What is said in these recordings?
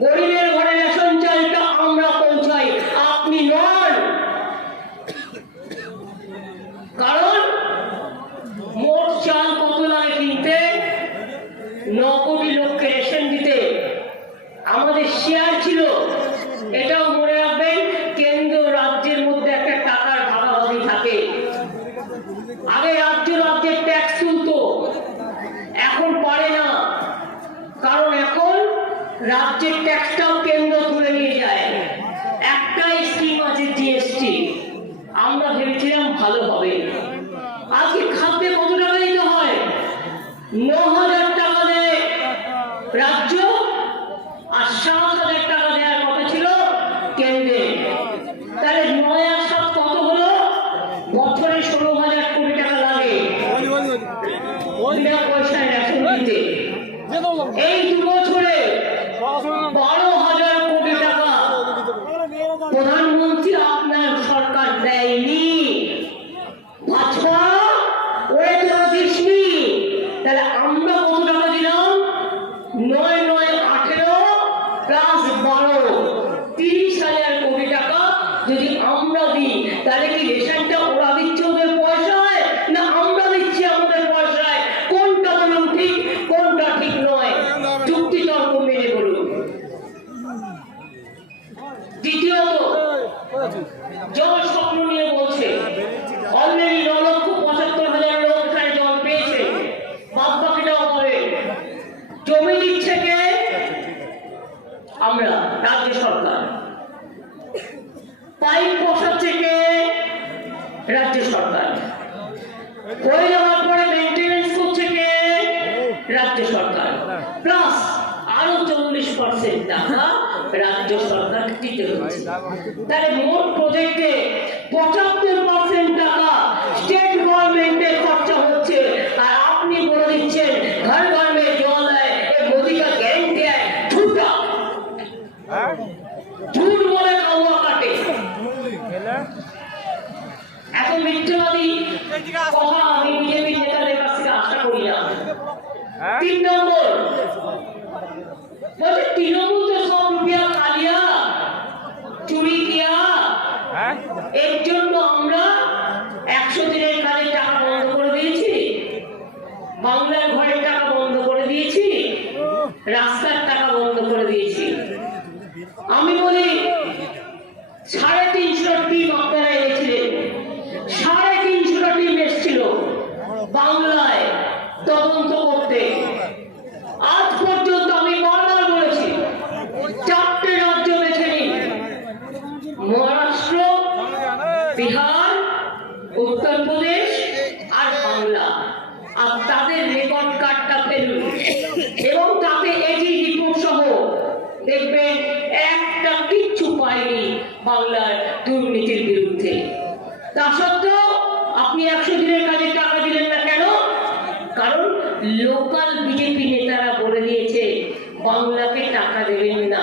গরিবের ঘরে রেশন চালটা আমরা পৌঁছাই। আপনি নন। কারণ মোট চাল কত লাগে কিনতে? ন কোটি লোককে রেশন দিতে। আমাদের শেয়ার ছিল। এটাও মনে রাখবেন, কেন্দ্র রাজ্যের মধ্যে একটা টাকার ভাগাভাগি থাকে। কেন্দ্রে তাহলে কত হলো? বছরে ষোলো হাজার টাকা লাগে। এই দু বছরে বারো হাজার কোটি টাকা প্রধানমন্ত্রী আপনার সরকার দেয়নি বাছপা ওরে তো দিসনি তাহলে আমরা কত টাকা দিলাম নয় নয় আঠেরো প্লাস বারো তিরিশ হাজার কোটি টাকা যদি আমরা দিই তাহলে কি রেশনটা ওরা দিচ্ছে ওদের পয়সায় না আমরা দিচ্ছি আমাদের পয়সায় কোনটা বলুন ঠিক কোনটা ঠিক নয়? চুক্তি তর্ক মেনে বলুন। দ্বিতীয়ত জল স্বপ্ন নিয়ে বলছে অলরেডি ন লক্ষ পঁচাত্তর হাজার লোক এখানে জল পেয়েছে বাদ বাকিটাও হবে জমি দিচ্ছে কে আমরা রাজ্য সরকার পাইপ বসাচ্ছে কে রাজ্য সরকার হয়ে যাওয়ার পরে মেনটেনেন্স করছে রাজ্য সরকার। প্লাস আরও চল্লিশ পার্সেন্ট টাকা রাজ্য সরকার দিতে হচ্ছে। তাহলে মোট প্রজেক্টে কথা আমি বিজেপি নেতাদের কাছ থেকে আশা করি না তিন নম্বর বলছে তৃণমূল তো সব রুপিয়া খা লিয়া চুরি কিয়া এর জন্য আমরা একশো দিনের কাজের টাকা বন্ধ করে দিয়েছি বাংলার ঘরের টাকা বন্ধ করে দিয়েছি রাস্তার টাকা বন্ধ করে দিয়েছি আমি বলি সাড়ে তিনশো টিম আপনারা এনেছিলেন সাড়ে তিনশোটা টিম এসেছিল বাংলায় তদন্ত করতে আজ পর্যন্ত আমি বারবার বলেছি চারটে রাজ্য বেছে নিন মহারাষ্ট্র বিহার উত্তরপ্রদেশ আর বাংলা। আর তাদের রেকর্ড কার্ডটা ফেলুন। এবং তাতে এজি রিপোর্ট সহ দেখবেন একটা কিচ্ছু পায়নি বাংলার দুর্নীতির বিরুদ্ধে। তা সত্ত্বেও আপনি একশো দিনের কাজে টাকা দিলেন না কেন? কারণ লোকাল বিজেপি নেতারা বলে দিয়েছে, বাংলাকে টাকা দেবেন না।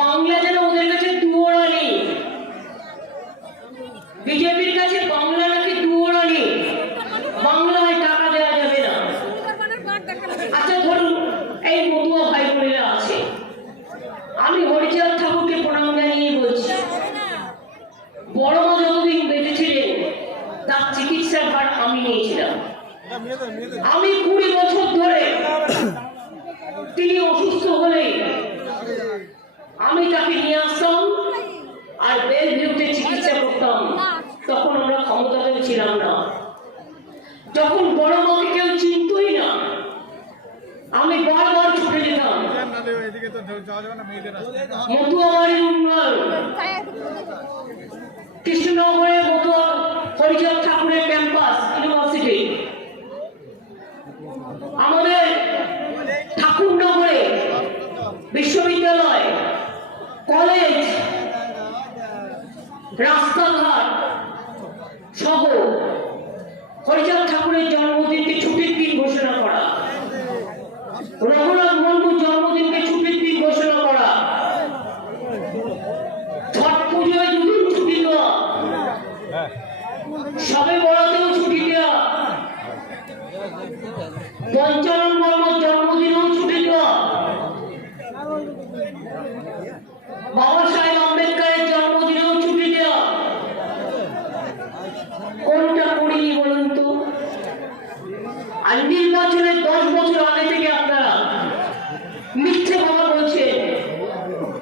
বাংলা যেন ওদের কাছে দুয়োরা নেই। বিজেপির কাছে বাংলা নাকি দুয়োরা নেই বাংলায় টাকা দেওয়া যাবে না আচ্ছা ধরুন এই মতুয়া ভাই বোনেরা আছে আমি হরিচাঁদ ঠাকুরকে প্রণাম জানিয়ে বলছি বড় মা যতদিন বেঁচে ছিলেন তার চিকিৎসার ভার আমি নিয়েছিলাম আমি কুড়ি বছর ধরে তিনি অসুস্থ হলে আমি তাকে নিয়ে আসতাম আর বেল ভিউতে চিকিৎসা করতাম। তখন আমরা ক্ষমতাতেও ছিলাম না। যখন বড় মাকে কেউ চিনতই না, আমি বারবার ছুটে যেতাম। মতুয়াবাড়ির উন্নয়ন। কৃষ্ণনগরে মতুয়া হরিচাঁদ ঠাকুরের ক্যাম্পাস বিশ্ববিদ্যালয়, কলেজ, রাস্তাঘাট সহ হরিচাঁদ ঠাকুরের জন্মদিনকে ছুটির দিন ঘোষণা করা। রঘুনাথ মুর্মুর জন্মদিনকে ছুটির দিন ঘোষণা করা। ছট পুজোয় দুদিন ছুটি দেওয়া। সবে বড়াতেও ছুটি দেওয়া। পঞ্চানন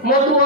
Quando